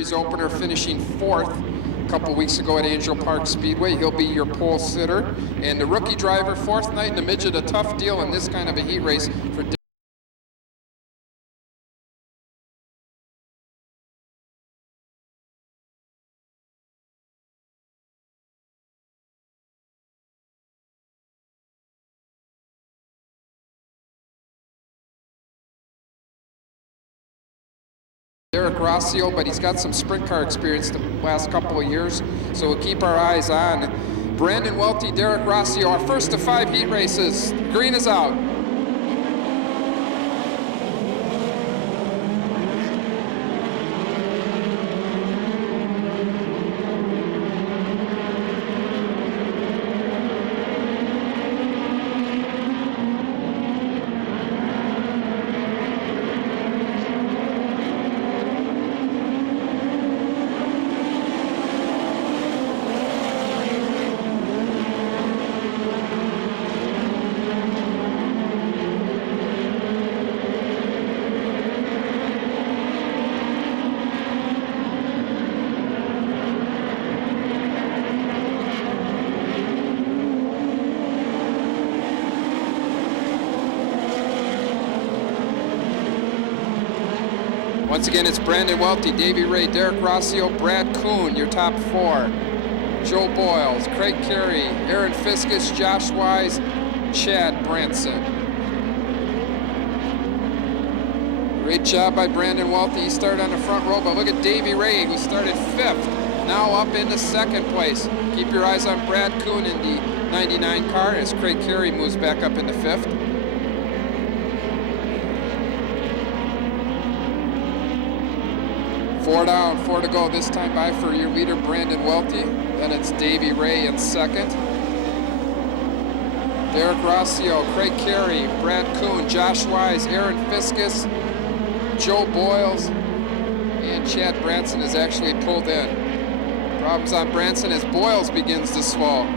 Series opener, finishing 4th a couple weeks ago at Angel Park Speedway. He'll be your pole sitter. And the rookie driver, 4th night in the midget, a tough deal in this kind of a heat race for Derek Rossio, but he's got some sprint car experience the last couple of years, so we'll keep our eyes on Brandon Welty, Derek Rossio, our first of 5 heat races. Green is out. Once again, it's Brandon Welty, Davey Ray, Derek Rossio, Brad Kuhn, your top 4. Joe Boyles, Craig Carey, Aaron Fiskus, Josh Wise, Chad Branson. Great job by Brandon Welty. He started on the front row, but look at Davey Ray, who started 5th, now up into 2nd place. Keep your eyes on Brad Kuhn in the 99 car as Craig Carey moves back up into 5th. Four down, 4 to go. This time by for your leader, Brandon Welty. Then it's Davey Ray in 2nd. Derek Rossio, Craig Carey, Brad Kuhn, Josh Wise, Aaron Fiskus, Joe Boyles, and Chad Branson is actually pulled in. Problems on Branson as Boyles begins to slow.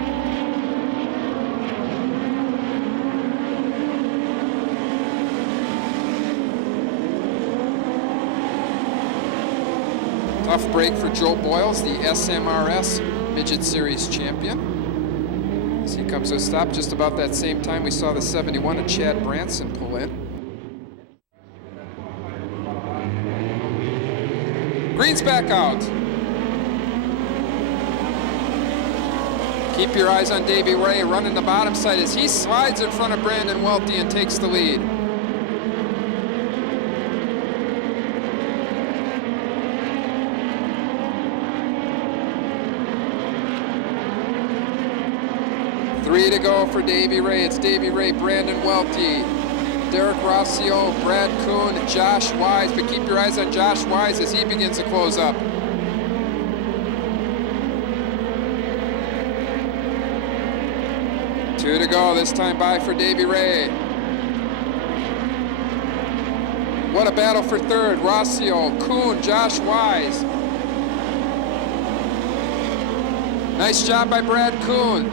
Tough break for Joe Boyles, the SMRS Midget Series champion. As he comes to a stop just about that same time we saw the 71 of Chad Branson pull in. Green's back out. Keep your eyes on Davey Ray running the bottom side as he slides in front of Brandon Welty and takes the lead. Three to go for Davey Ray. It's Davey Ray, Brandon Welty, Derek Rossio, Brad Kuhn, Josh Wise. But keep your eyes on Josh Wise as he begins to close up. Two to go. This time by for Davey Ray. What a battle for 3rd. Rossio, Kuhn, Josh Wise. Nice job by Brad Kuhn.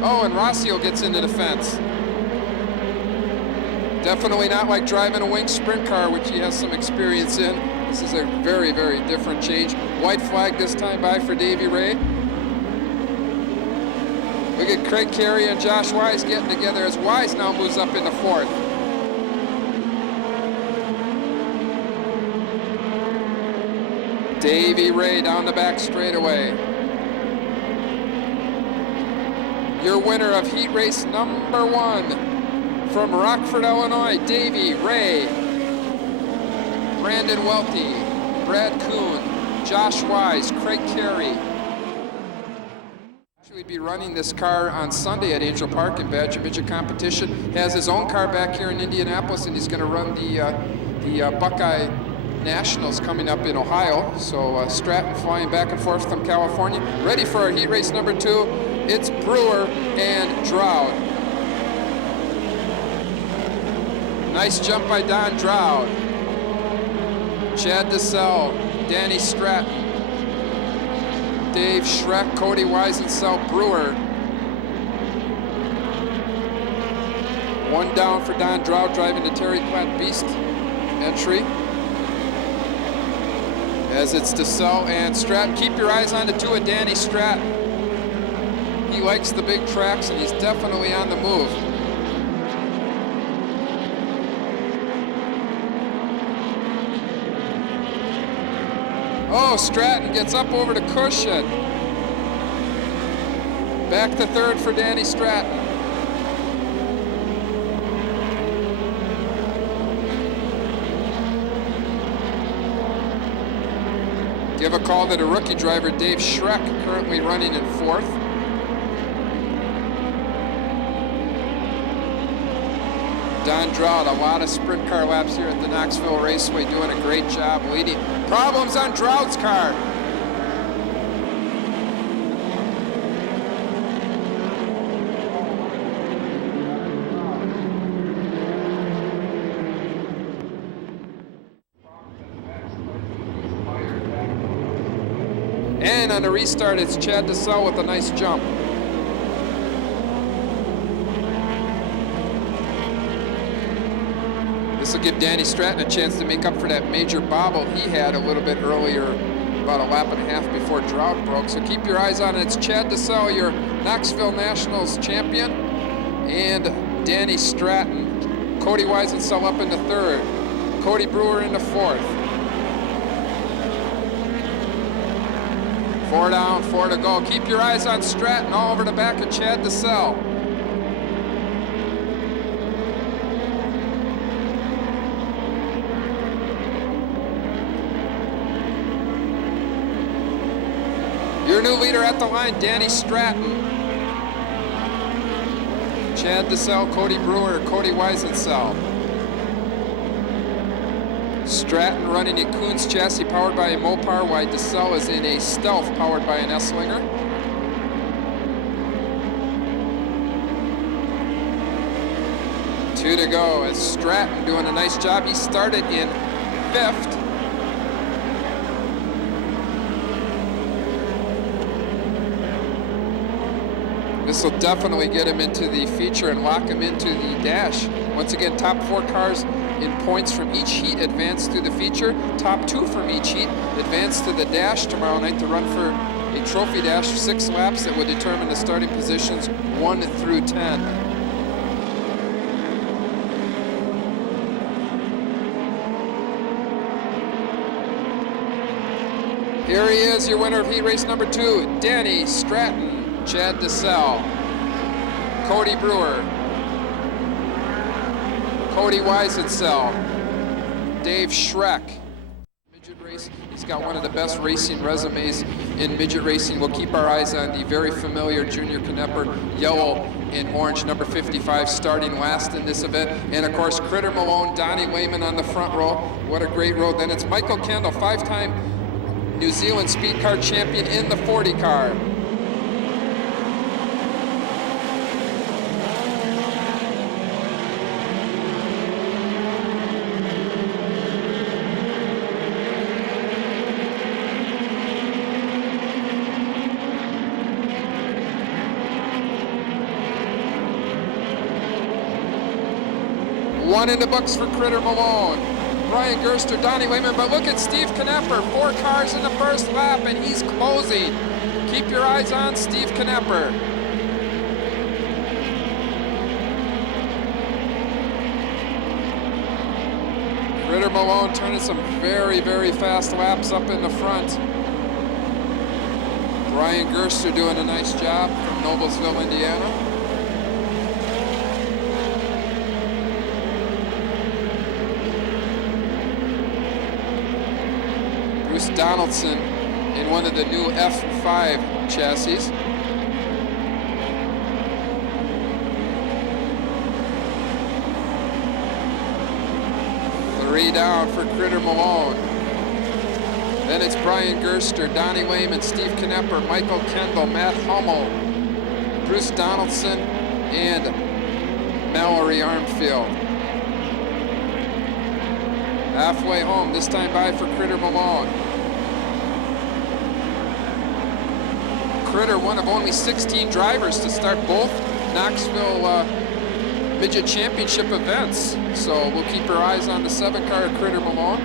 Oh, and Rossio gets into the fence. Definitely not like driving a wing sprint car, which he has some experience in. This is a very, very different change. White flag this time by for Davey Ray. Look at Craig Carey and Josh Wise getting together as Wise now moves up into 4th. Davey Ray down the back straightaway. Your winner of heat race number 1 from Rockford, Illinois, Davey Ray, Brandon Welty, Brad Kuhn, Josh Wise, Craig Carey. Actually be running this car on Sunday at Angel Park in Badger Midget competition. Has his own car back here in Indianapolis, and he's going to run the Buckeye Nationals coming up in Ohio. So Stratton flying back and forth from California. Ready for our heat race number 2. It's Brewer and Dowd. Nice jump by Don Dowd. Chad DeSalle, Danny Stratton, Dave Schreck, Cody Weisensell, Brewer. 1 down for Don Dowd driving the Terry Platt Beast entry. As it's DeSalle and Stratton. Keep your eyes on the two of Danny Stratton. He likes the big tracks, and he's definitely on the move. Oh, Stratton gets up over the cushion. Back to third for Danny Stratton. Give a call to the rookie driver, Dave Schreck, currently running in fourth. Don Drought, a lot of sprint car laps here at the Knoxville Raceway, doing a great job leading. Problems on Drought's car. And on the restart, it's Chad DeSalle with a nice jump. This will give Danny Stratton a chance to make up for that major bobble he had a little bit earlier, about a lap and a half before Drought broke. So keep your eyes on it. It's Chad DeSalle, your Knoxville Nationals champion, and Danny Stratton. Cody Weisenthal up into third. Cody Brewer into fourth. 4 down, 4 to go. Keep your eyes on Stratton all over the back of Chad DeSalle. Your new leader at the line, Danny Stratton. Chad DeSalle, Cody Brewer, Cody Weisenthal. Stratton running a Coons chassis powered by a Mopar, while DeSalle is in a Stealth powered by an Esslinger. Two to go as Stratton doing a nice job. He started in fifth. This will definitely get him into the feature and lock him into the dash. Once again, top 4 cars in points from each heat advance to the feature. Top 2 from each heat advance to the dash tomorrow night to run for a trophy dash, 6 laps that will determine the starting positions 1 through 10. Here he is, your winner of heat race number 2, Danny Stratton. Chad DeSalle, Cody Brewer, Cody Weisenthal, Dave Schreck. Midget race, he's got one of the best racing resumes in midget racing. We'll keep our eyes on the very familiar Junior Knepper, yellow and orange, number 55, starting last in this event. And of course, Critter Malone, Donnie Wayman on the front row. What a great row. Then it's Michael Kendall, 5-time New Zealand speed car champion in the 40 car. One in the books for Critter Malone. Brian Gerster, Donnie Wayman, but look at Steve Knepper, 4 cars in the first lap, and he's closing. Keep your eyes on Steve Knepper. Critter Malone turning some very, very fast laps up in the front. Brian Gerster doing a nice job from Noblesville, Indiana. Bruce Donaldson in one of the new F5 chassis. Three down for Critter Malone. Then it's Brian Gerster, Donnie Wayman, Steve Knepper, Michael Kendall, Matt Hummel, Bruce Donaldson, and Mallory Armfield. Halfway home, this time by for Critter Malone. Critter, one of only 16 drivers to start both Knoxville Midget Championship events. So we'll keep our eyes on the 7 car of Critter Malone.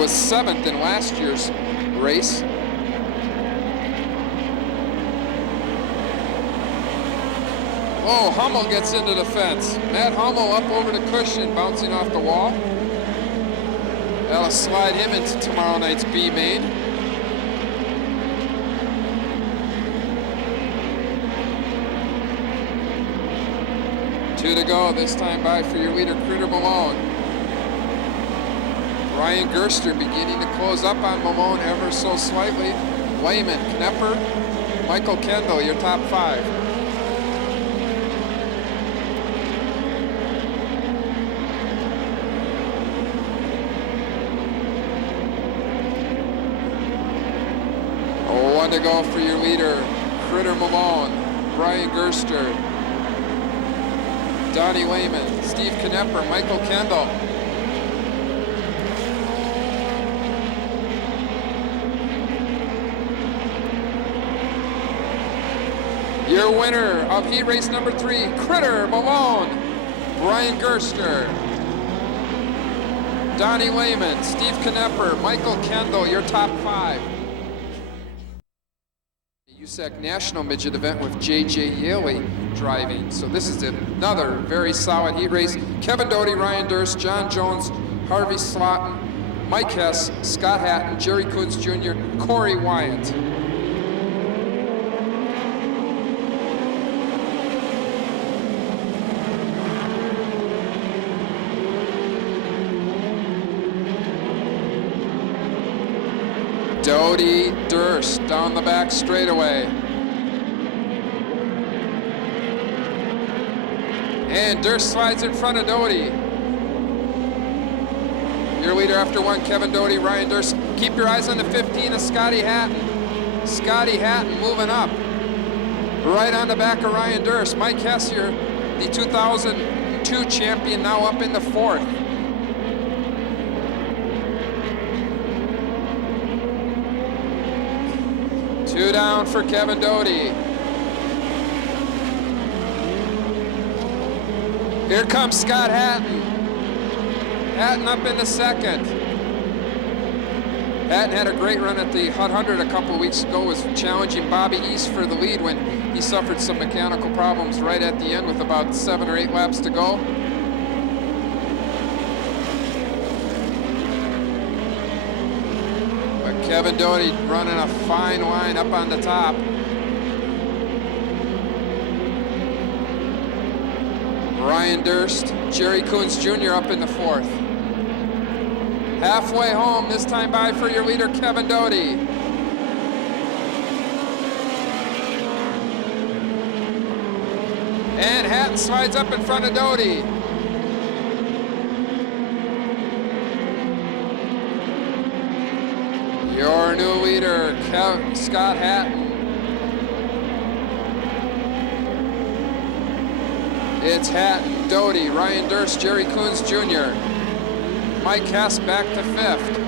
was 7th in last year's race. Oh, Hummel gets into the fence. Matt Hummel up over the cushion, bouncing off the wall. That'll slide him into tomorrow night's B main. Two to go, this time by for your leader, Critter Malone. Ryan Gerster beginning to close up on Malone ever so slightly. Lehman, Knepper, Michael Kendall, your top 5. Oh, 1 to go for your leader, Critter Malone, Brian Gerster, Donnie Lehman, Steve Knepper, Michael Kendall. Your winner of heat race number 3, Critter Malone, Brian Gerster, Donnie Lehman, Steve Knepper, Michael Kendall, your top 5. USAC National Midget event with J.J. Yaley driving. So this is another very solid heat race. Kevin Doty, Ryan Durst, John Jones, Harvey Slotin, Mike Hess, Scott Hatton, Jerry Coons Jr., Corey Wyatt. Doty, Durst down the back straightaway. And Durst slides in front of Doty. Your leader after 1, Kevin Doty, Ryan Durst. Keep your eyes on the 15 of Scotty Hatton. Scotty Hatton moving up. Right on the back of Ryan Durst. Mike Hessier, the 2002 champion, now up in the 4th. Two down for Kevin Doty. Here comes Scott Hatton. Hatton up in the 2nd. Hatton had a great run at the Hut 100 a couple of weeks ago, was challenging Bobby East for the lead when he suffered some mechanical problems right at the end with about 7 or 8 laps to go. Kevin Doty running a fine line up on the top. Ryan Durst, Jerry Coons Jr. up in the 4th. Halfway home, this time by for your leader, Kevin Doty. And Hatton slides up in front of Doty. Your new leader, Scott Hatton. It's Hatton, Doty, Ryan Durst, Jerry Coons Jr. Mike Hess back to 5th.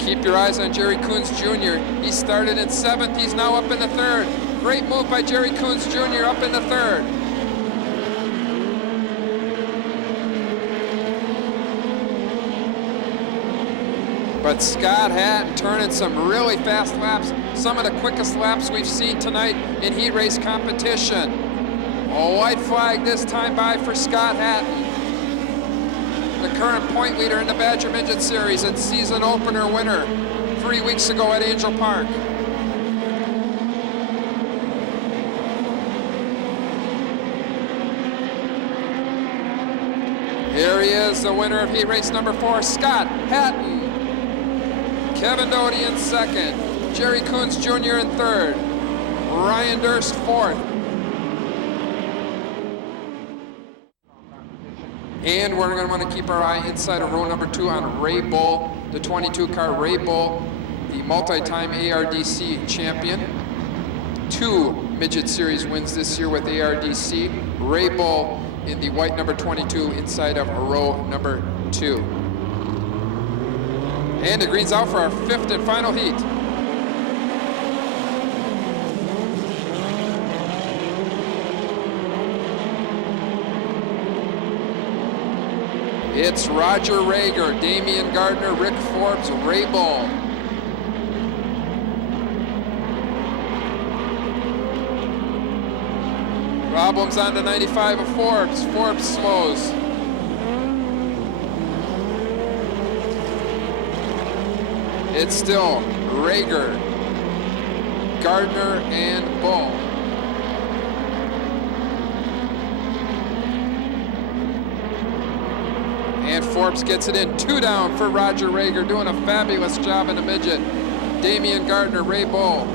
Keep your eyes on Jerry Coons Jr. He started in 7th, he's now up in the 3rd. Great move by Jerry Coons Jr. up in the 3rd. But Scott Hatton turning some really fast laps, some of the quickest laps we've seen tonight in heat race competition. A white flag this time by for Scott Hatton, the current point leader in the Badger Midget Series and season opener winner 3 weeks ago at Angel Park. Here he is, the winner of heat race number 4, Scott Hatton. Kevin Doty in 2nd, Jerry Coons Jr. in 3rd, Ryan Durst 4th. And we're going to want to keep our eye inside of row number 2 on Ray Bull, the 22 car Ray Bull, the multi-time ARDC champion. 2 Midget Series wins this year with ARDC. Ray Bull in the white number 22 inside of row number 2. And the green's out for our 5th and final heat. It's Roger Rager, Damian Gardner, Rick Forbes, Ray Bull. Problems on the 95 of Forbes. Forbes slows. It's still Rager, Gardner, and Bull. And Forbes gets it in. 2 down for Roger Rager, doing a fabulous job in the midget. Damian Gardner, Ray Bull,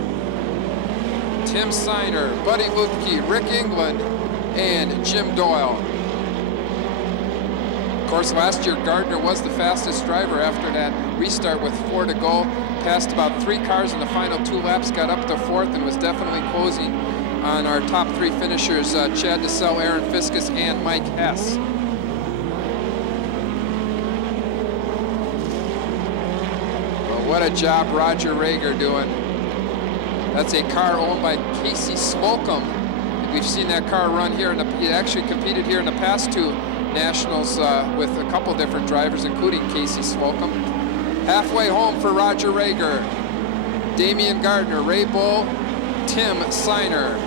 Tim Siner, Buddy Luthke, Rick England, and Jim Doyle. Of course, last year Gardner was the fastest driver after that restart with 4 to go. Passed about 3 cars in the final 2 laps, got up to 4th, and was definitely closing on our top 3 finishers, Chad DeSell, Aaron Fiskus, and Mike Hess. Well, what a job Roger Rager doing. That's a car owned by Casey Slocum. We've seen that car run here, he actually competed here in the past 2 Nationals with a couple different drivers, including Casey Slocum. Halfway home for Roger Rager, Damian Gardner, Ray Bull, Tim Siner.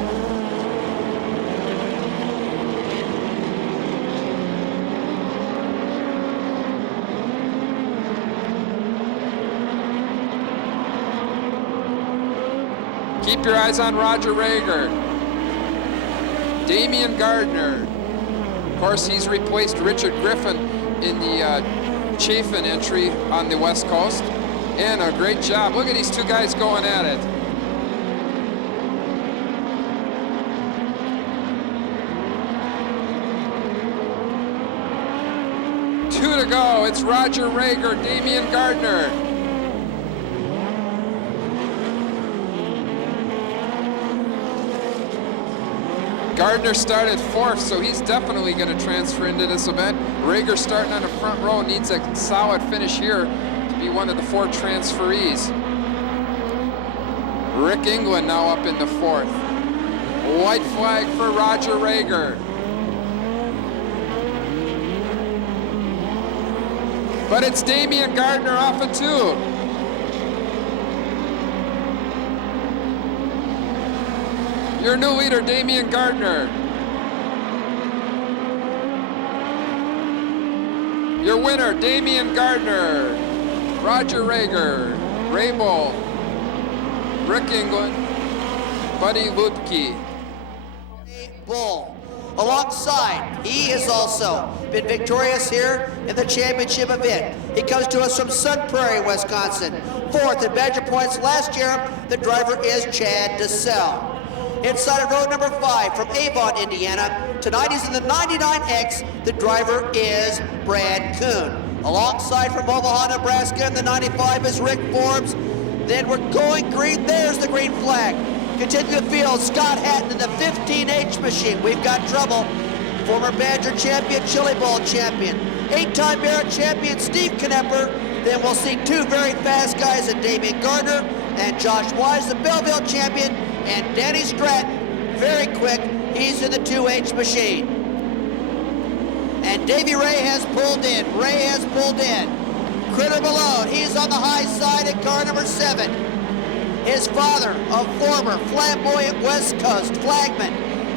Keep your eyes on Roger Rager. Damian Gardner. Of course, he's replaced Richard Griffin in the Chafin entry on the West Coast. And a great job. Look at these 2 guys going at it. Two to go. It's Roger Rager, Damian Gardner. Gardner started 4th, so he's definitely going to transfer into this event. Rager starting on the front row needs a solid finish here to be one of the 4 transferees. Rick England now up into 4th. White flag for Roger Rager. But it's Damian Gardner off of 2. Your new leader, Damian Gardner. Your winner, Damian Gardner. Roger Rager, Ray Bull, Rick England, Buddy Luthke. Bull. Alongside, he has also been victorious here in the championship event. He comes to us from Sun Prairie, Wisconsin. 4th in Badger points last year. The driver is Chad DeSell. Inside of row number 5 from Avon, Indiana. Tonight he's in the 99X. The driver is Brad Kuhn. Alongside from Omaha, Nebraska in the 95 is Rick Forbes. Then we're going green. There's the green flag. Continue the field. Scott Hatton in the 15H machine. We've got trouble. Former Badger champion, Chili Bowl champion. 8-time Barrett champion, Steve Knepper. Then we'll see 2 very fast guys in Damian Gardner and Josh Wise, the Belleville champion, and Danny Stratton, very quick. He's in the 2H machine. And Davey Ray has pulled in. Ray has pulled in. Critter Malone, he's on the high side at car number 7. His father, a former flamboyant West Coast flagman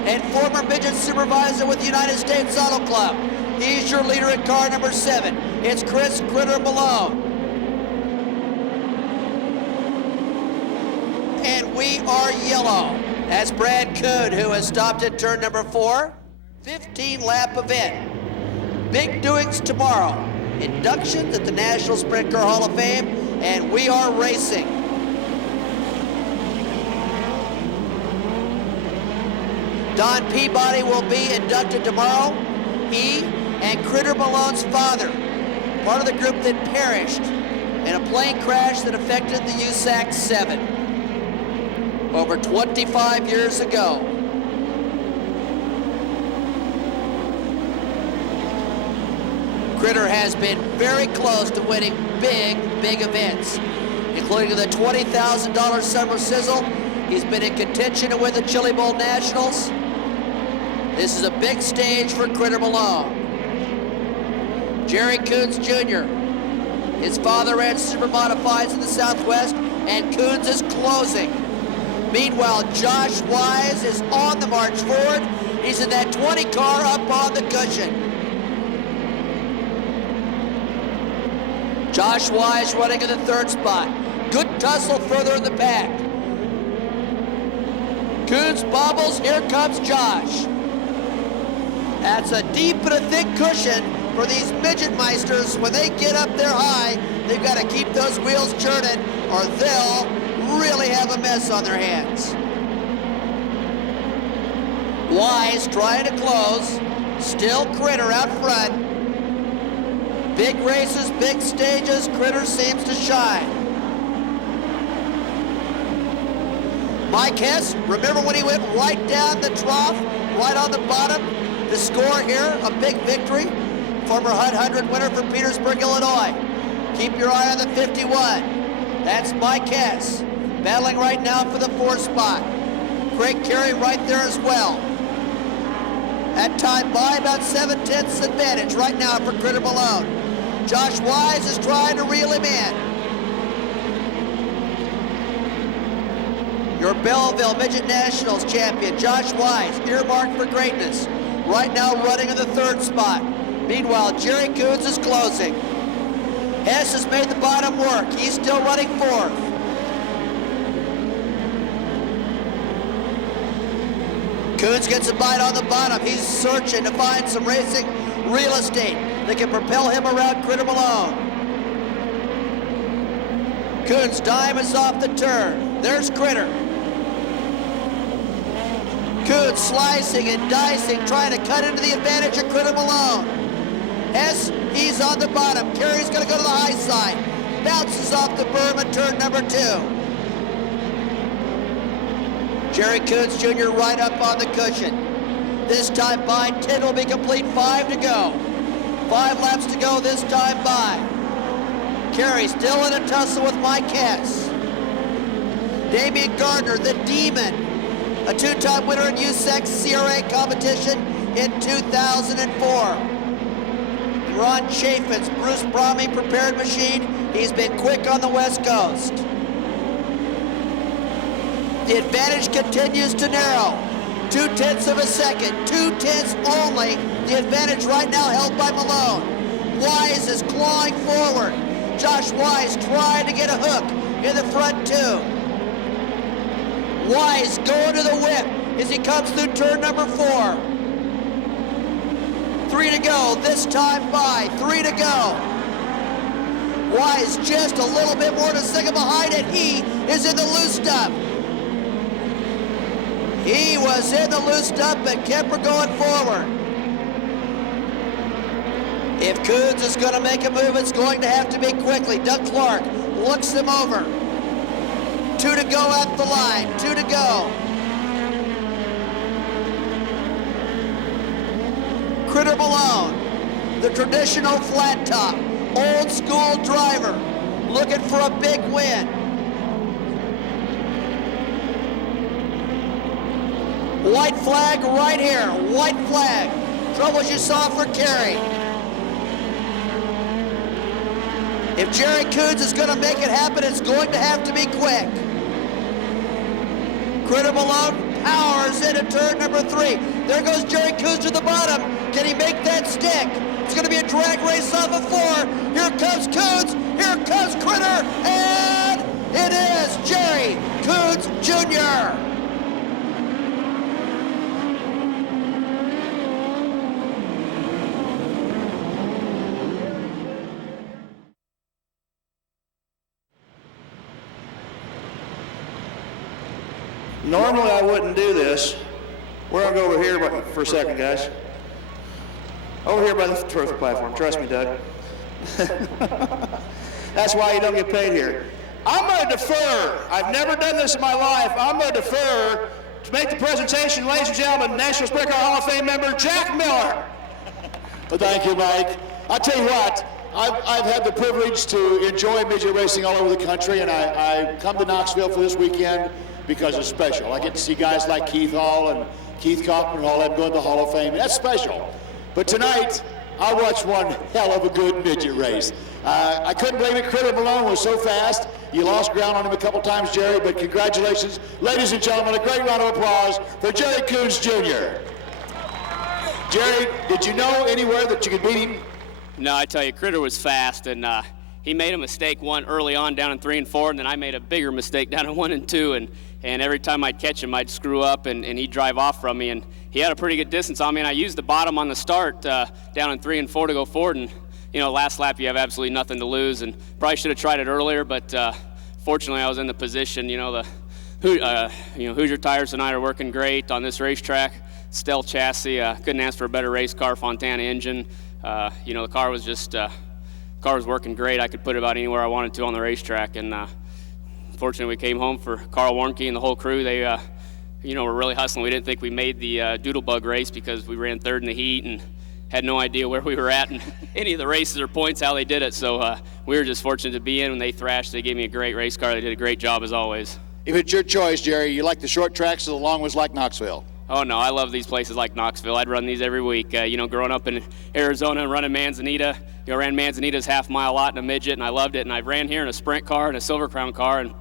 and former midget supervisor with the United States Auto Club. He's your leader at car number 7. It's Chris Critter Malone. And we are yellow. That's Brad Kuhn, who has stopped at turn number 4. 15-lap event. Big doings tomorrow. Inductions at the National Sprint Car Hall of Fame, and we are racing. Don Peabody will be inducted tomorrow. He and Critter Malone's father, part of the group that perished in a plane crash that affected the USAC 7 over 25 years ago. Critter has been very close to winning big events, including the $20,000 Summer Sizzle. He's been in contention to win the Chili Bowl Nationals. This is a big stage for Critter Malone. Jerry Coons Jr. His father ran super modifieds in the Southwest, and Coons is closing. Meanwhile, Josh Wise is on the march forward. He's in that 20 car up on the cushion. Josh Wise running in the third spot. Good tussle further in the pack. Coons bobbles, here comes Josh. That's a deep and a thick cushion for these midget meisters. When they get up there high, they've got to keep those wheels churning or they'll really have a mess on their hands. Wise trying to close, still Critter out front. Big races, big stages, Critter seems to shine. Mike Hess, remember when he went right down the trough, right on the bottom? The score here, a big victory. Former HUD 100 winner from Petersburg, Illinois. Keep your eye on the 51. That's Mike Hess, battling right now for the 4th spot. Craig Carey right there as well. That time by about 7/10 advantage right now for Critter Malone. Josh Wise is trying to reel him in. Your Belleville Midget Nationals champion, Josh Wise, earmarked for greatness. Right now running in the 3rd spot. Meanwhile, Jerry Coons is closing. Hess has made the bottom work. He's still running 4th. Coons gets a bite on the bottom. He's searching to find some racing real estate that can propel him around Critter Malone. Coons' dime is off the turn. There's Critter. Coons slicing and dicing, trying to cut into the advantage of Critter Malone. Hess, he's on the bottom. Carey's gonna go to the high side. Bounces off the berm at turn number 2. Jerry Coons Jr. right up on the cushion. This time by, 10 will be complete, 5 to go. 5 laps to go this time by. Carey still in a tussle with Mike Hess. Damian Gardner, the Demon, a 2-time winner in USEC CRA competition in 2004. Ron Chafin's Bruce Brahmy prepared machine. He's been quick on the West Coast. The advantage continues to narrow. 2/10 of a second, 2/10 only. The advantage right now held by Malone. Wise is clawing forward. Josh Wise trying to get a hook in the front 2. Wise going to the whip as he comes through turn number 4. 3 to go, this time by, 3 to go. Wise just a little bit more than a second behind it. He is in the loose stop. He was in the loose stop and kept her going forward. If Coons is going to make a move, it's going to have to be quickly. Doug Clark looks him over. 2 to go at the line, 2 to go. Critter Malone, the traditional flat top, old school driver, looking for a big win. White flag right here, white flag. Troubles you saw for Carey. If Jerry Coons is going to make it happen, it's going to have to be quick. Critter Malone powers into turn number 3. There goes Jerry Coons to the bottom. Can he make that stick? It's going to be a drag race off of 4. Here comes Coons. Here comes Critter. And it is Jerry Coons Jr. Normally I wouldn't do this. We're gonna go over here for a second, guys. Over here by the trophy platform. Trust me, Doug. That's why you don't get paid here. I'm gonna defer. I've never done this in my life. I'm gonna defer to make the presentation, ladies and gentlemen, National Sprint Car Hall of Fame member Jack Miller. Well, thank you, Mike. I'll tell you what, I've had the privilege to enjoy midget racing all over the country, and I come to Knoxville for this weekend because it's special. I get to see guys like Keith Hall and Keith Cochran and all that go to the Hall of Fame. That's special. But tonight, I watched one hell of a good midget race. I couldn't believe it. Critter Malone was so fast. You lost ground on him a couple times, Jerry, but congratulations. Ladies and gentlemen, a great round of applause for Jerry Coons Jr. Jerry, did you know anywhere that you could beat him? No, I tell you, Critter was fast, and he made a mistake one early on down in 3 and 4, and then I made a bigger mistake down in 1 and 2, and every time I'd catch him, I'd screw up, and he'd drive off from me, and he had a pretty good distance on me, and I used the bottom on the start down in 3 and 4 to go forward, and you know, last lap you have absolutely nothing to lose, and probably should have tried it earlier, but fortunately I was in the position. You know, Hoosier Tires tonight are working great on this racetrack. Stell chassis, couldn't ask for a better race car. Fontana engine. You know, the car was just working great. I could put it about anywhere I wanted to on the racetrack, and fortunately we came home for Carl Warnke and the whole crew. They you know, were really hustling. We didn't think we made the Doodlebug race because we ran 3rd in the heat and had no idea where we were at in any of the races or points, how they did it. So we were just fortunate to be in. When they thrashed, they gave me a great race car. They did a great job as always. If it's your choice, Jerry, you like the short tracks or the long ones like Knoxville? Oh, no, I love these places like Knoxville. I'd run these every week. You know, growing up in Arizona and running Manzanita, you know, ran Manzanita's half-mile lot in a midget, and I loved it. And I ran here in a sprint car and a Silver Crown car, and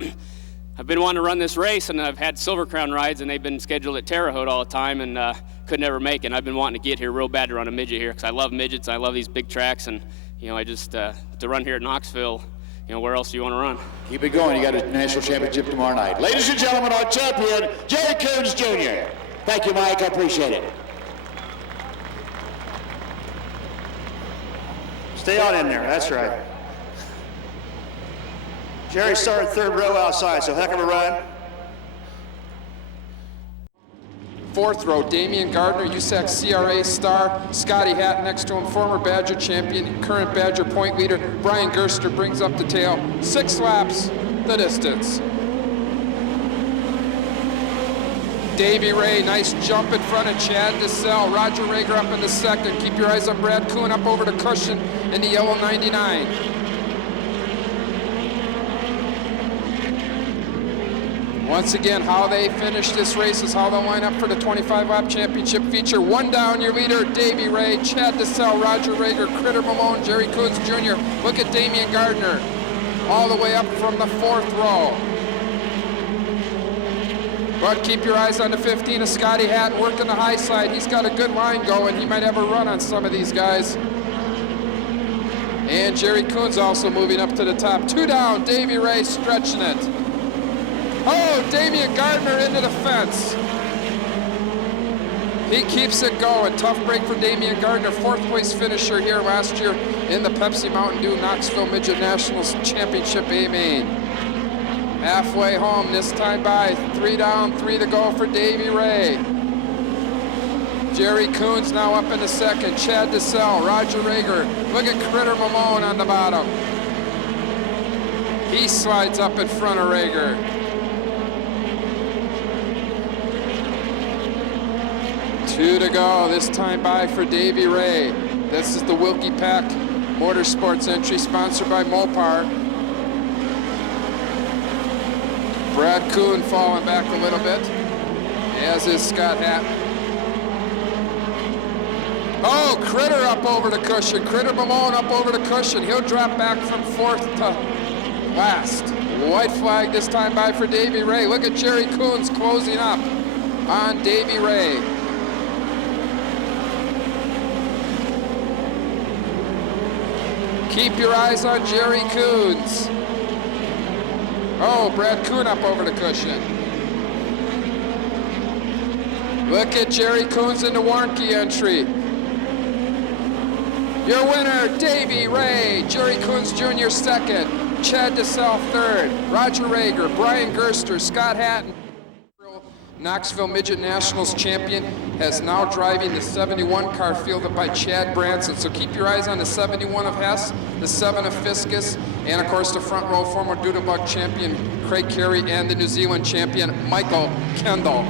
I've been wanting to run this race, and I've had Silver Crown rides, and they've been scheduled at Terre Haute all the time, and could never make it. And I've been wanting to get here real bad to run a midget here because I love midgets. I love these big tracks, and you know, I just to run here at Knoxville. You know, where else do you want to run? Keep it going. You got a national championship tomorrow night. Ladies and gentlemen, our champion, Jerry Coons Jr. Thank you, Mike. I appreciate it. Stay on in there. That's right. Jerry started 3rd row outside, so heck of a run. 4th row, Damian Gardner, USAC CRA star. Scotty Hatton next to him, former Badger champion, current Badger point leader. Brian Gerster brings up the tail. 6 laps, the distance. Davey Ray, nice jump in front of Chad DeSalle. Roger Rager up in the 2nd. Keep your eyes on Brad Kuhn up over to Cushion in the yellow 99. Once again, how they finish this race is how they'll line up for the 25-lap championship feature. 1 down, your leader, Davey Ray, Chad DeSalle, Roger Rager, Critter Malone, Jerry Coons Jr. Look at Damian Gardner, all the way up from the 4th row. But keep your eyes on the 15 of Scotty Hatton, working the high side. He's got a good line going. He might have a run on some of these guys. And Jerry Coons also moving up to the top. 2 down, Davey Ray stretching it. Oh, Damian Gardner into the fence. He keeps it going. Tough break for Damian Gardner, 4th place finisher here last year in the Pepsi Mountain Dew Knoxville Midget Nationals Championship A main. Halfway home, this time by 3 down, 3 to go for Davey Ray. Jerry Coons now up in the 2nd. Chad DeSalle, Roger Rager. Look at Critter Malone on the bottom. He slides up in front of Rager. 2 to go, this time by for Davey Ray. This is the Wilkie Pack Motorsports entry sponsored by Mopar. Brad Kuhn falling back a little bit, as is Scott Hatton. Oh, Critter up over the cushion. Critter Malone up over the cushion. He'll drop back from 4th to last. White flag this time by for Davey Ray. Look at Jerry Coons closing up on Davey Ray. Keep your eyes on Jerry Coons. Oh, Brad Kuhn up over the cushion. Look at Jerry Coons in the Warnke entry. Your winner, Davey Ray. Jerry Coons Jr. 2nd. Chad DeSalle 3rd. Roger Rager, Brian Gerster, Scott Hatton. Knoxville Midget Nationals champion has now driving the 71 car fielded by Chad Branson. So keep your eyes on the 71 of Hess, the 7 of Fiscus, and of course the front row former Doodlebug champion Craig Carey and the New Zealand champion Michael Kendall.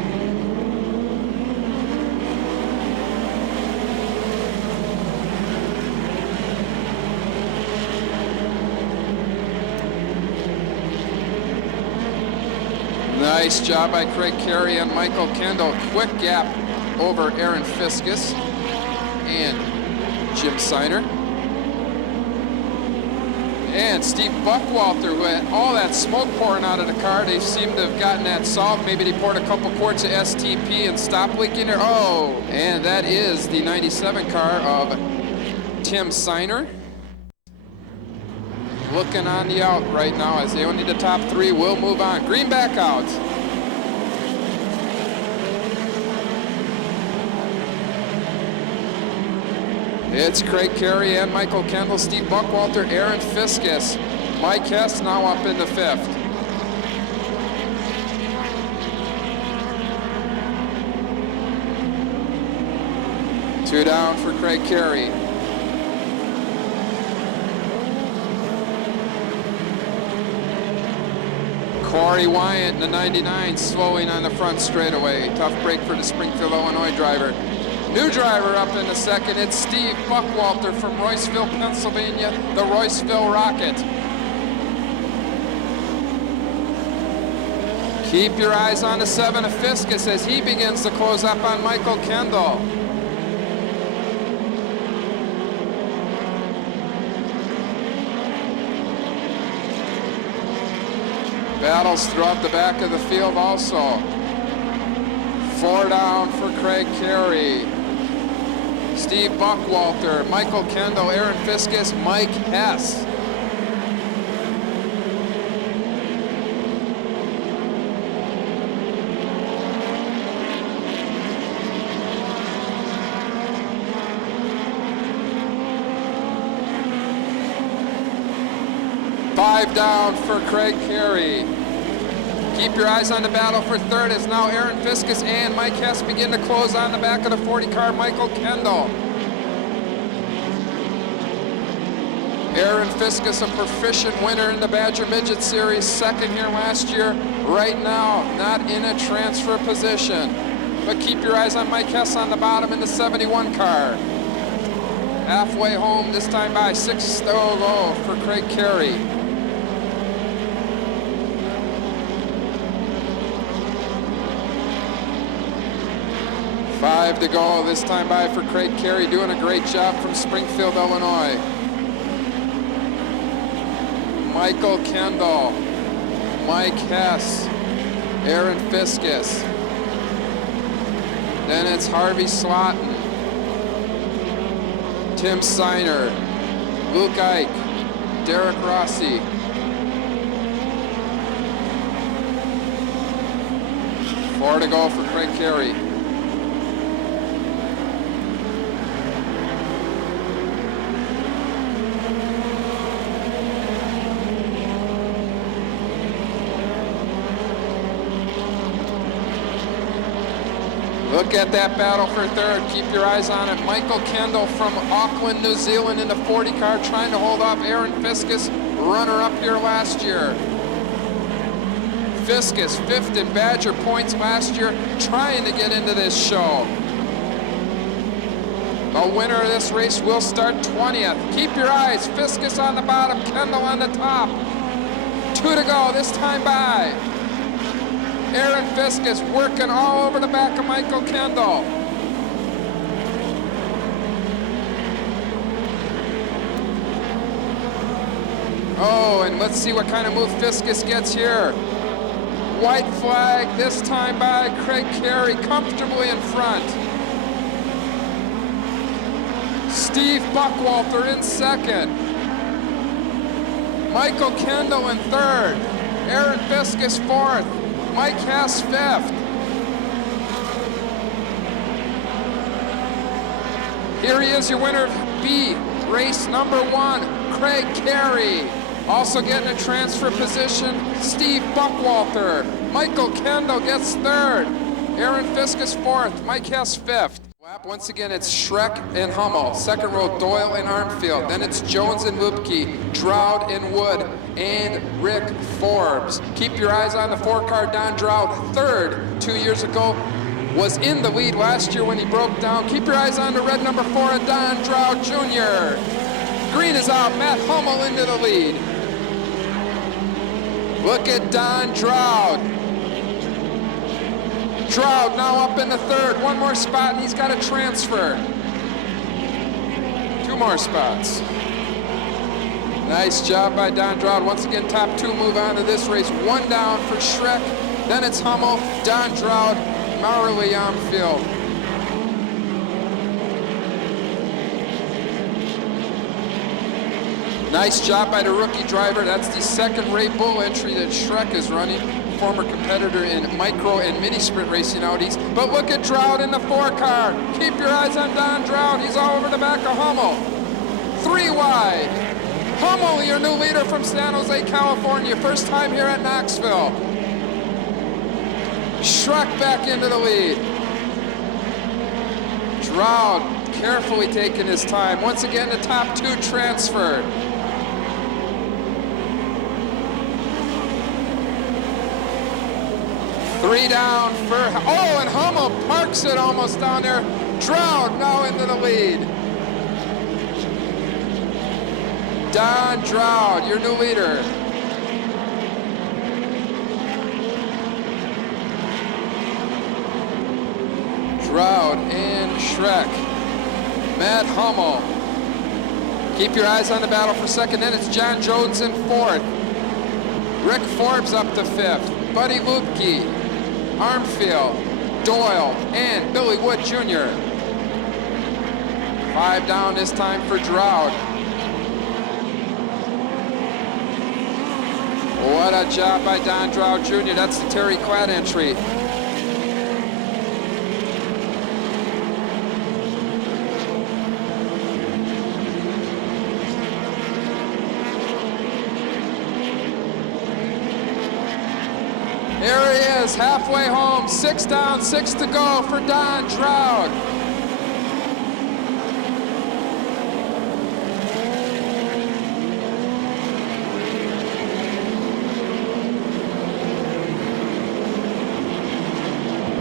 Nice job by Craig Carey and Michael Kendall. Quick gap over Aaron Fiscus. And Jim Siner. And Steve Buckwalter, who had all that smoke pouring out of the car, they seem to have gotten that solved. Maybe they poured a couple quarts of STP and stopped leaking there. Oh, and that is the 97 car of Tim Siner. Looking on the out right now as they only the top three will move on. Green back out. It's Craig Carey and Michael Kendall, Steve Buckwalter, Aaron Fiskus. Mike Hess now up in the fifth. Two down for Craig Carey. Corey Wyatt in the 99 slowing on the front straightaway. Tough break for the Springfield, Illinois driver. New driver up in the second, it's Steve Buckwalter from Royceville, Pennsylvania, the Royceville Rocket. Keep your eyes on the 7 of Fiskus as he begins to close up on Michael Kendall. Battles throughout the back of the field also. 4 down for Craig Carey. Steve Buckwalter, Michael Kendall, Aaron Fiskus, Mike Hess. Five down for Craig Carey. Keep your eyes on the battle for third as now Aaron Fiskus and Mike Hess begin to close on the back of the 40 car, Michael Kendall. Aaron Fiskus, a proficient winner in the Badger Midget Series, second here last year. Right now, not in a transfer position. But keep your eyes on Mike Hess on the bottom in the 71 car. Halfway home, this time by 6 to go for Craig Carey. Five to go, this time by for Craig Carey, doing a great job from Springfield, Illinois. Michael Kendall, Mike Hess, Aaron Fiskus. Then it's Harvey Slotin, Tim Siner, Luke Ike, Derek Rossi. Four to go for Craig Carey. Look at that battle for third. Keep your eyes on it. Michael Kendall from Auckland, New Zealand in the 40 car trying to hold off Aaron Fiskus, runner up here last year. Fiskus, fifth in Badger points last year, trying to get into this show. The winner of this race will start 20th. Keep your eyes. Fiskus on the bottom, Kendall on the top. 2 to go, this time by. Aaron Fiskus working all over the back of Michael Kendall. Oh, and let's see what kind of move Fiskus gets here. White flag, this time by Craig Carey, comfortably in front. Steve Buckwalter in second. Michael Kendall in third. Aaron Fiskus fourth. Mike Hess fifth. Here he is, your winner of B, race number 1, Craig Carey. Also getting a transfer position, Steve Buckwalter. Michael Kendall gets third. Aaron Fiskus fourth. Mike Hess fifth. Once again, it's Schreck and Hummel. Second row, Doyle and Armfield. Then it's Jones and Lubke, Drouд and Wood, and Rick Forbes. Keep your eyes on the 4 car, Don Droud, third 2 years ago. Was in the lead last year when he broke down. Keep your eyes on the red number 4 of Don Droud Jr. Green is out, Matt Hummel into the lead. Look at Don Droud. Droud now up in the third. One more spot and he's got a transfer. 2 2 more spots. Nice job by Don Drought. Once again, top 2 move on to this race. 1 down for Schreck. Then it's Hummel, Don Drought, Marley Armfield. Nice job by the rookie driver. That's the second Ray Bull entry that Schreck is running. Former competitor in micro and mini sprint racing Audis. But look at Drought in the 4 car. Keep your eyes on Don Drought. He's all over the back of Hummel. 3 wide. Hummel, your new leader from San Jose, California. First time here at Knoxville. Schreck back into the lead. Drought carefully taking his time. Once again, the top 2 transferred. Three down for, oh, and Hummel parks it almost down there. Drought now into the lead. Don Drought, your new leader. Drought and Schreck. Matt Hummel. Keep your eyes on the battle for second. Then it's John Jones in 4th. Rick Forbes up to 5th. Buddy Lupke, Armfield, Doyle, and Billy Wood Jr. 5 down this time for Drought. What a job by Don Drought Jr. That's the Terry Cladd entry. There he is, halfway home. 6 down, 6 to go for Don Drought.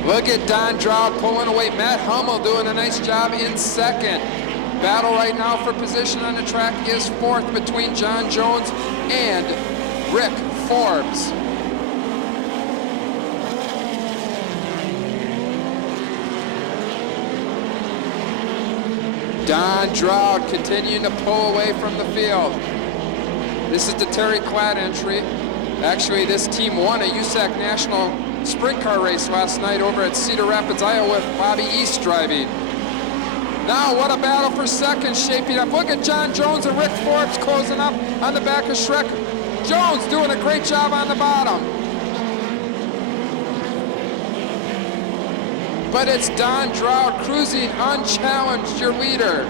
Look at Don Drought pulling away. Matt Hummel doing a nice job in 2nd. Battle right now for position on the track is 4th between John Jones and Rick Forbes. Don Drought continuing to pull away from the field. This is the Terry Cladd entry. Actually, this team won a USAC National Sprint Car race last night over at Cedar Rapids, Iowa, with Bobby East driving. Now, what a battle for second shaping up. Look at John Jones and Rick Forbes closing up on the back of Schreck. Jones doing a great job on the bottom. But it's Don Drought cruising unchallenged, your leader.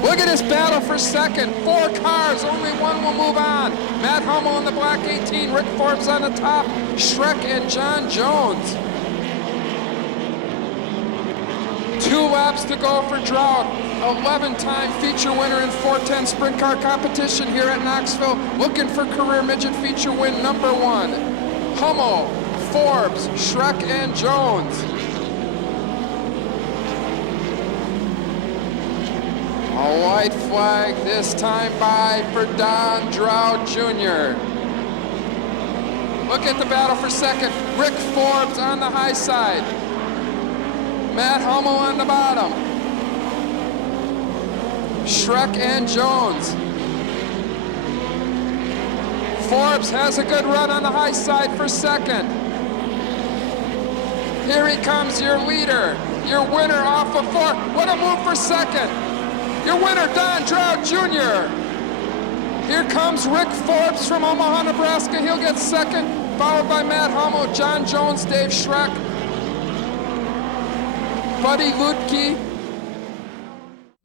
Look at this battle for second. 4 cars, only 1 will move on. Matt Hummel in the black 18, Rick Forbes on the top, Schreck and John Jones. 2 laps to go for Drought. 11-time feature winner in 410 sprint car competition here at Knoxville. Looking for career midget feature win number 1. Hummel, Forbes, Schreck, and Jones. A white flag this time by for Don Drought Jr. Look at the battle for second. Rick Forbes on the high side. Matt Hummel on the bottom. Schreck and Jones. Forbes has a good run on the high side for second. Here he comes, your leader, your winner off of 4. What a move for second. Your winner, Don Drought Jr. Here comes Rick Forbes from Omaha, Nebraska. He'll get second, followed by Matt Hummel, John Jones, Dave Schreck, Buddy Lutke.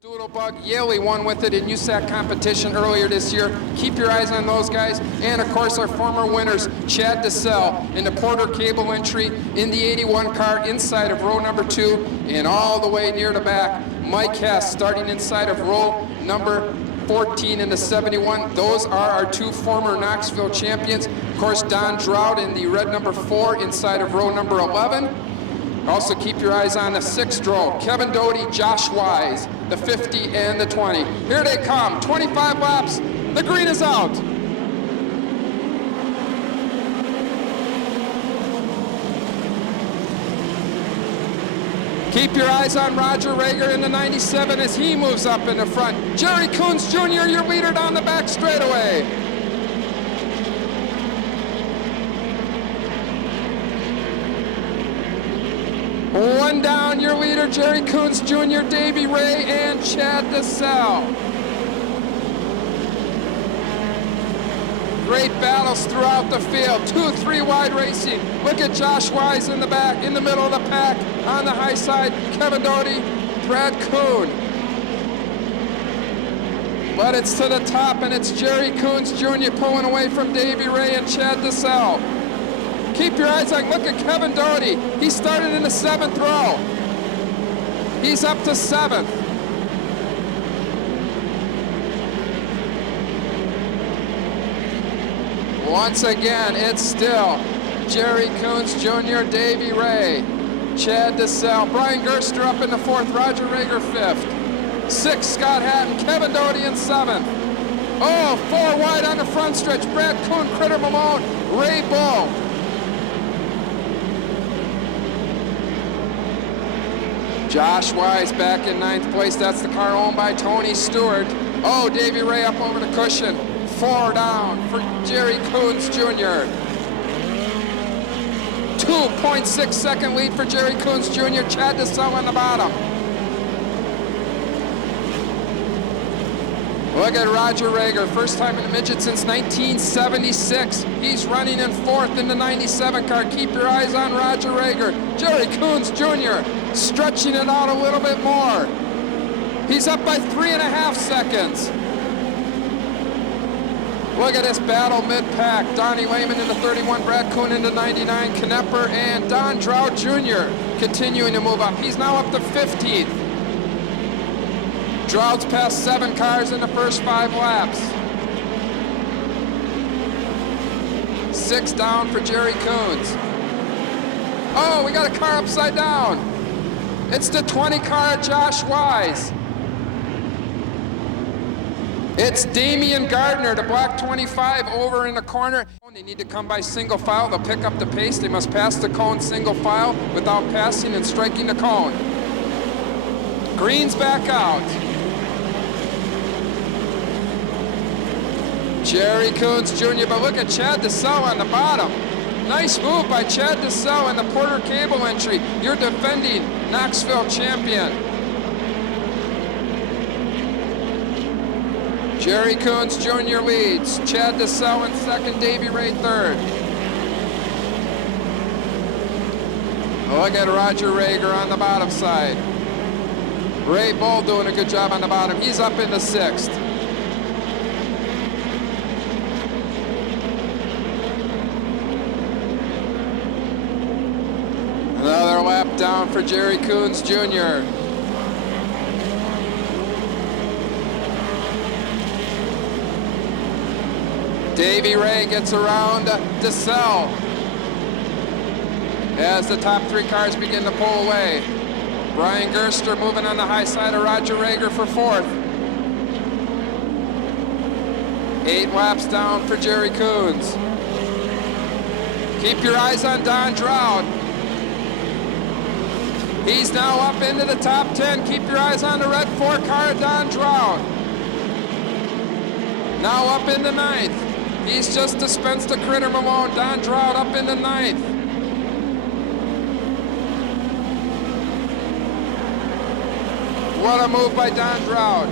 Doodlebug Yaley won with it in USAC competition earlier this year. Keep your eyes on those guys. And of course our former winners, Chad DeSalle in the Porter Cable entry in the 81 car inside of row number 2 and all the way near the back. Mike Hess starting inside of row number 14 in the 71. Those are our 2 former Knoxville champions. Of course, Don Drought in the red number 4 inside of row number 11. Also keep your eyes on the 6th row. Kevin Doty, Josh Wise, the 50 and the 20. Here they come, 25 laps. The green is out. Keep your eyes on Roger Rager in the 97 as he moves up in the front. Jerry Coons Jr., your leader down the back straightaway. One down, your leader, Jerry Coons Jr., Davey Ray, and Chad DeSalle. Great battles throughout the field. 2-3 wide racing. Look at Josh Wise in the back, in the middle of the pack. On the high side, Kevin Doty, Brad Kuhn. But it's to the top, and it's Jerry Coons Jr. pulling away from Davey Ray and Chad DeSalle. Keep your eyes on, look at Kevin Doty. He started in the 7th row. He's up to 7th. Once again, it's still Jerry Coons Jr., Davey Ray, Chad DeSalle, Brian Gerster up in the 4th, Roger Rager 5th, 6th, Scott Hatton, Kevin Doty in 7th. Oh, 4 wide on the front stretch, Brad Kuhn, Critter Malone, Ray Bull. Josh Wise back in 9th place. That's the car owned by Tony Stewart. Oh, Davey Ray up over the cushion. 4 down for Jerry Coons Jr. 2.6 second lead for Jerry Coons Jr. Chad DeSalle on the bottom. Look at Roger Rager, first time in the midget since 1976. He's running in 4th in the 97 car. Keep your eyes on Roger Rager. Jerry Coons Jr. stretching it out a little bit more. He's up by 3.5 seconds. Look at this battle mid-pack. Donnie Lehman in the 31, Brad Kuhn in the 99, Knepper and Don Drought Jr. continuing to move up. He's now up to 15th. Drought's passed 7 cars in the first 5 laps. 6 down for Jerry Coons. Oh, we got a car upside down. It's the 20 car, Josh Wise. It's Damian Gardner, the black 25 over in the corner. They need to come by single file. They'll pick up the pace. They must pass the cone single file without passing and striking the cone. Green's back out. Jerry Coons Jr., but look at Chad DeSalle on the bottom. Nice move by Chad DeSalle in the Porter Cable entry. You're defending Knoxville champion. Jerry Coons Jr. leads. Chad DeSalle in 2nd, Davey Ray 3rd. Look at Roger Rager on the bottom side. Ray Bull doing a good job on the bottom. He's up in the 6th. Another lap down for Jerry Coons Jr. Davey Ray gets around DeSalle as the top 3 cars begin to pull away. Brian Gerster moving on the high side of Roger Rager for 4th. 8 laps down for Jerry Coons. Keep your eyes on Don Drought. He's now up into the top 10. Keep your eyes on the red 4 car, Don Drought. Now up in the 9th. He's just dispensed to Critter Malone. Don Drought up in the 9th. What a move by Don Drought.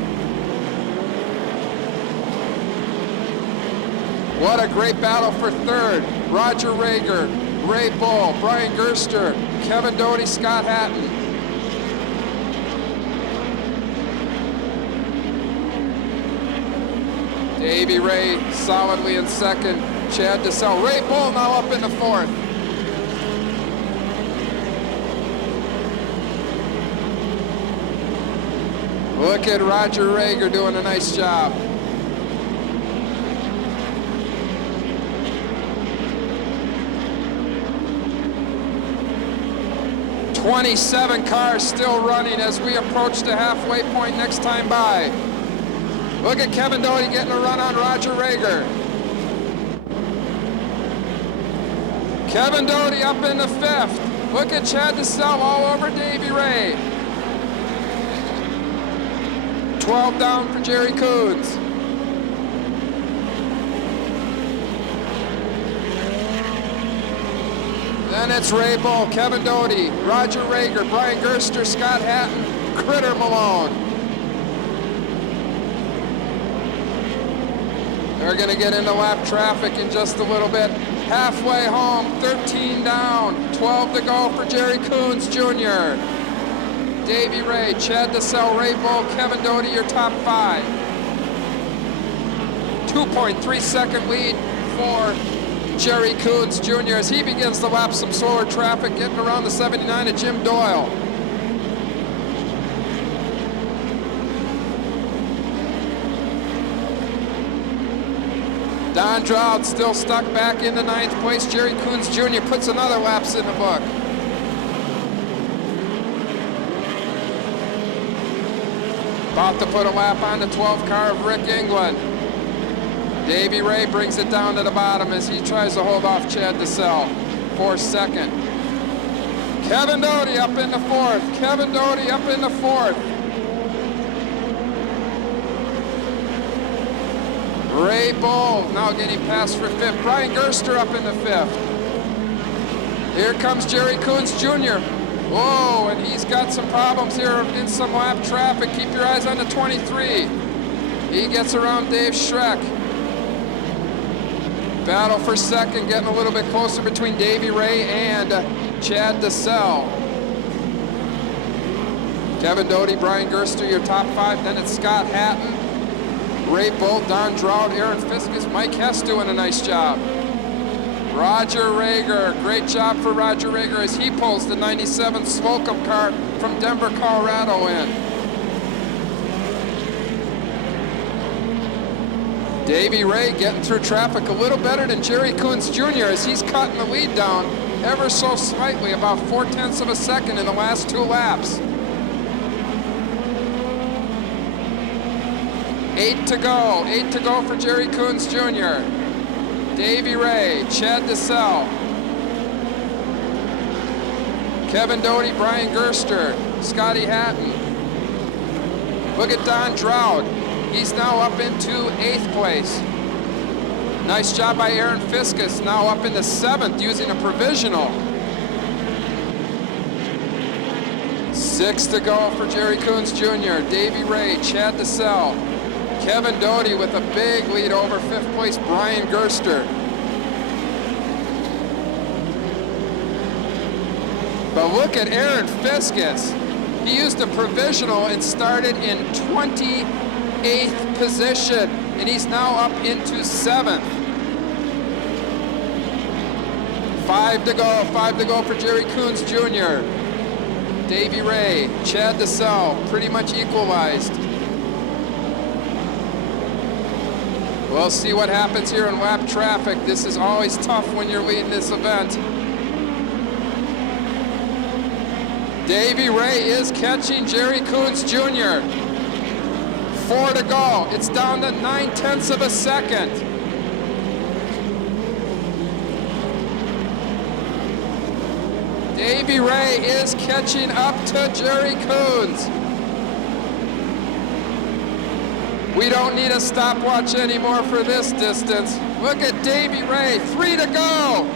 What a great battle for 3rd. Roger Rager, Ray Bull, Brian Gerster, Kevin Doty, Scott Hatton. Davey Ray solidly in 2nd. Chad DeSalle. Ray Bull now up in the 4th. Look at Roger Rager doing a nice job. "27 cars still running as we approach the halfway point next time by. Look at Kevin Doty getting a run on Roger Rager. Kevin Doty up in the 5th. Look at Chad DeSell all over Davy Ray. 12 down for Jerry Coons. Then it's Ray Bull, Kevin Doty, Roger Rager, Brian Gerster, Scott Hatton, Critter Malone. They're going to get into lap traffic in just a little bit. Halfway home, 13 down, 12 to go for Jerry Coons Jr. Davy Ray, Chad DeSell, Ray Bull, Kevin Doty, your top 5. 2.3 second lead for Jerry Coons Jr. as he begins to lap some slower traffic, getting around the 79 of Jim Doyle. Don Drought still stuck back in the 9th place. Jerry Coons Jr. puts another laps in the book. About to put a lap on the 12 car of Rick England. Davy Ray brings it down to the bottom as he tries to hold off Chad DeSell for second. Kevin Doty up in the 4th. Kevin Doty up in the 4th. Ray Bull now getting passed for 5th. Brian Gerster up in the 5th. Here comes Jerry Coons Jr. Whoa, and he's got some problems here in some lap traffic. Keep your eyes on the 23. He gets around Dave Schreck. Battle for second, getting a little bit closer between Davy Ray and Chad DeSell. Kevin Doty, Brian Gerster, your top 5. Then it's Scott Hatton, Ray Bull, Don Drought, Aaron Fiskus, Mike Hess doing a nice job. Roger Rager, great job for Roger Rager as he pulls the 97 Slocum car from Denver, Colorado in. Davy Ray getting through traffic a little better than Jerry Coons Jr. as he's cutting the lead down ever so slightly, about 0.4 of a second in the last 2 laps. 8 to go. 8 to go for Jerry Coons Jr. Davy Ray, Chad DeSell, Kevin Doty, Brian Gerster, Scotty Hatton. Look at Don Drought. He's now up into 8th place. Nice job by Aaron Fiskus, now up into 7th using a provisional. 6 to go for Jerry Coons Jr., Davy Ray, Chad DeSell, Kevin Doty with a big lead over 5th place Brian Gerster. But look at Aaron Fiskus. He used a provisional and started in 28th position, and he's now up into 7th. 5 to go, 5 to go for Jerry Coons Jr. Davy Ray, Chad DeSell, pretty much equalized. We'll see what happens here in lap traffic. This is always tough when you're leading this event. Davy Ray is catching Jerry Coons Jr. 4 to go. It's down to 0.9 of a second. Davy Ray is catching up to Jerry Coons. We don't need a stopwatch anymore for this distance. Look at Davy Ray, 3 to go.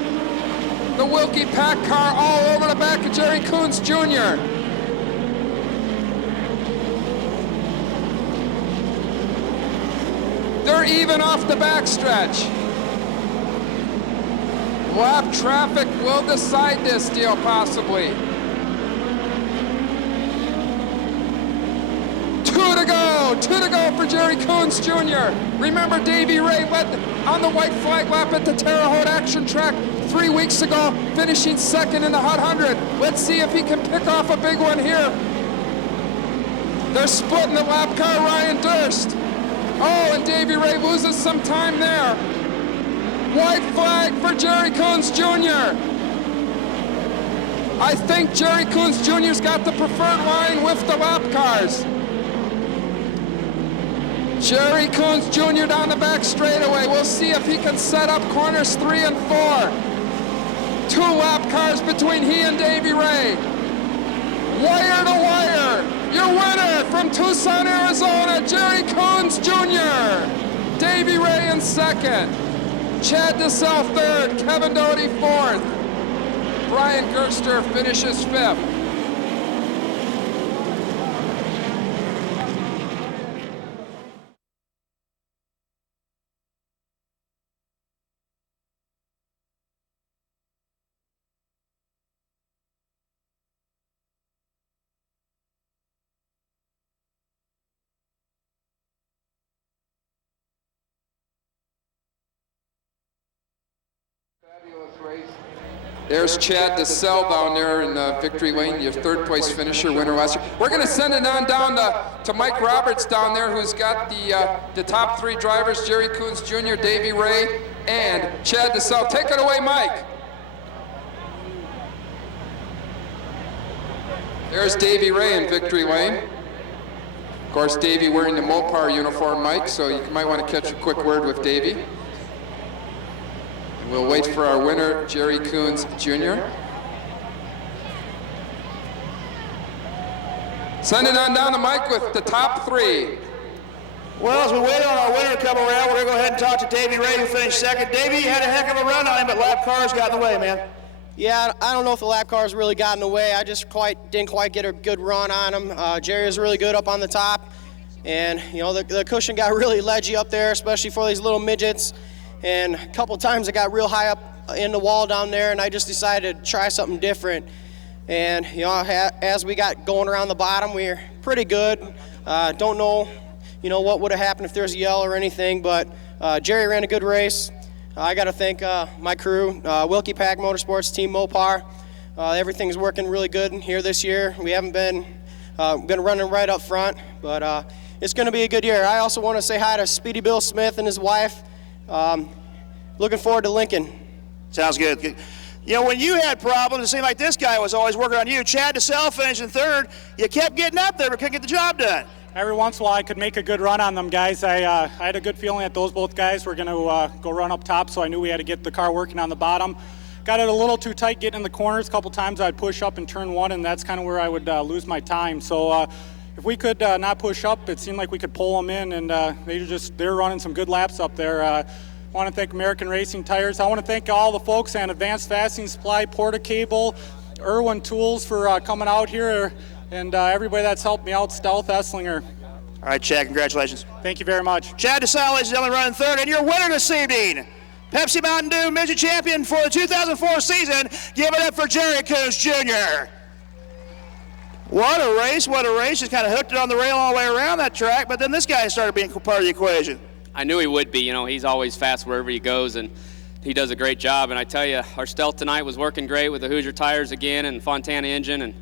The Wilkie Pack car all over the back of Jerry Coons Jr. They're even off the backstretch. Lap traffic will decide this deal possibly. 2 to go for Jerry Coons Jr. Remember Davy Ray led on the white flag lap at the Terre Haute Action Track 3 weeks ago, finishing 2nd in the Hot 100. Let's see if he can pick off a big one here. They're splitting the lap car, Ryan Durst. Oh, and Davy Ray loses some time there. White flag for Jerry Coons Jr. I think Jerry Coons Jr.'s got the preferred line with the lap cars. Jerry Coons Jr. down the back straightaway. We'll see if he can set up corners 3 and 4. 2 lap cars hours between he and Davey Ray. Wire to wire, your winner from Tucson, Arizona, Jerry Coons Jr. Davey Ray in second. Chad DeSalle third, Kevin Doty fourth. Brian Gerster finishes fifth. There's Chad DeSalle down there in victory lane, your third place finisher, winner last year. We're going to send it on down to Mike Roberts down there, who's got the top three drivers, Jerry Coons Jr., Davey Ray, and Chad DeSalle. Take it away, Mike. There's Davey Ray in victory lane. Of course, Davey wearing the Mopar uniform, Mike, so you might want to catch a quick word with Davey. We'll wait for our winner, Jerry Coons Jr. Send it on down to Mike with the top three. Well, as we wait on our winner to come around, we're going to go ahead and talk to Davey Ray, who finished second. Davey, you had a heck of a run on him, but lap cars got in the way, man. Yeah, I don't know if the lap cars really got in the way. I just didn't quite get a good run on him. Jerry was really good up on the top, and you know the cushion got really ledgy up there, especially for these little midgets. And a couple times I got real high up in the wall down there, and I just decided to try something different. And you know, as we got going around the bottom, we were pretty good. Don't know, you know, what would have happened if there's a yell or anything, but Jerry ran a good race. I got to thank my crew, Wilkie Pack Motorsports, Team Mopar. Everything's working really good here this year. We haven't been running right up front, but it's going to be a good year. I also want to say hi to Speedy Bill Smith and his wife. Looking forward to Lincoln. Sounds good. You know, when you had problems, it seemed like this guy was always working on you. Chad DeSalle finishing third. You kept getting up there, but couldn't get the job done. Every once in a while, I could make a good run on them guys. I had a good feeling that those both guys were going to go run up top, so I knew we had to get the car working on the bottom. Got it a little too tight getting in the corners. A couple times I'd push up in turn one, and that's kind of where I would lose my time. So if we could not push up, it seemed like we could pull them in, and they were running some good laps up there. I want to thank American Racing Tires. I want to thank all the folks at Advanced Fastening Supply, Porta Cable, Irwin Tools for coming out here, and everybody that's helped me out, Stealth Esslinger. All right, Chad, congratulations. Thank you very much. Chad DeSalle, ladies and gentlemen, running third, and your winner this evening, Pepsi Mountain Dew Midget Champion for the 2004 season. Give it up for Jerry Coons Jr. What a race, what a race. Just kind of hooked it on the rail all the way around that track, but then this guy started being part of the equation. I knew he would be. You know, he's always fast wherever he goes, and he does a great job. And I tell you, our Stealth tonight was working great with the Hoosier tires again and Fontana engine. And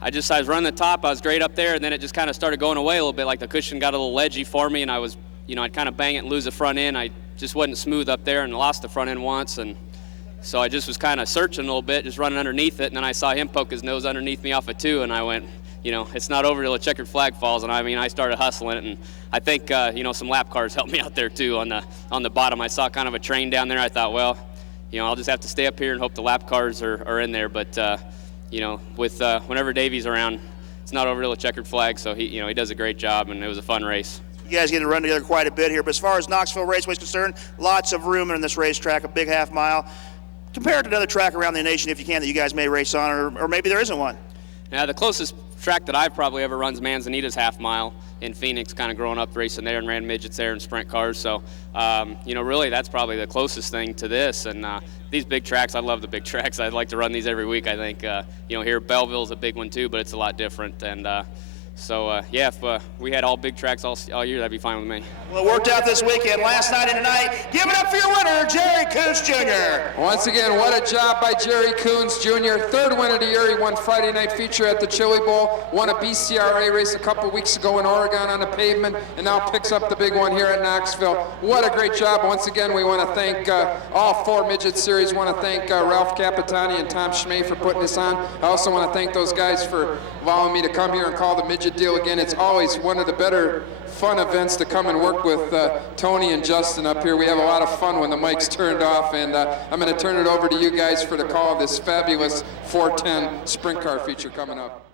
I was running the top. I was great up there, and then it just kind of started going away a little bit. Like the cushion got a little ledgy for me, and I was, you know, I'd kind of bang it and lose the front end. I just wasn't smooth up there and lost the front end once. And so I just was kind of searching a little bit, just running underneath it. And then I saw him poke his nose underneath me off of two, and I went, you know, it's not over till a checkered flag falls. And I mean, I started hustling it, and I think, you know, some lap cars helped me out there too on the bottom. I saw kind of a train down there. I thought, well, you know, I'll just have to stay up here and hope the lap cars are in there. But, you know, with whenever Davey's around, it's not over till a checkered flag. So he does a great job, and it was a fun race. You guys get to run together quite a bit here, but as far as Knoxville Raceway is concerned, lots of room in this racetrack, a big half mile. Compare it to another track around the nation, if you can, that you guys may race on, or maybe there isn't one. Now, the closest track that I've probably ever run is Manzanita's half mile in Phoenix, kind of growing up racing there and ran midgets there and sprint cars. So, you know, really that's probably the closest thing to this. And these big tracks, I love the big tracks. I'd like to run these every week, I think. You know, here Belleville's a big one too, but it's a lot different. And so, yeah, if we had all big tracks all year, that'd be fine with me. Well, it worked out this weekend, last night and tonight. Give it up for your winner, Jerry Coons Jr. Once again, what a job by Jerry Coons Jr. Third win of the year. He won Friday night feature at the Chili Bowl, won a BCRA race a couple weeks ago in Oregon on the pavement, and now picks up the big one here at Knoxville. What a great job. Once again, we want to thank all four Midget Series. Want to thank Ralph Capitani and Tom Schmay for putting this on. I also want to thank those guys for allowing me to come here and call the Midget midget deal again. It's always one of the better fun events to come and work with Tony and Justin up here. We have a lot of fun when the mic's turned off, and I'm going to turn it over to you guys for the call of this fabulous 410 sprint car feature coming up.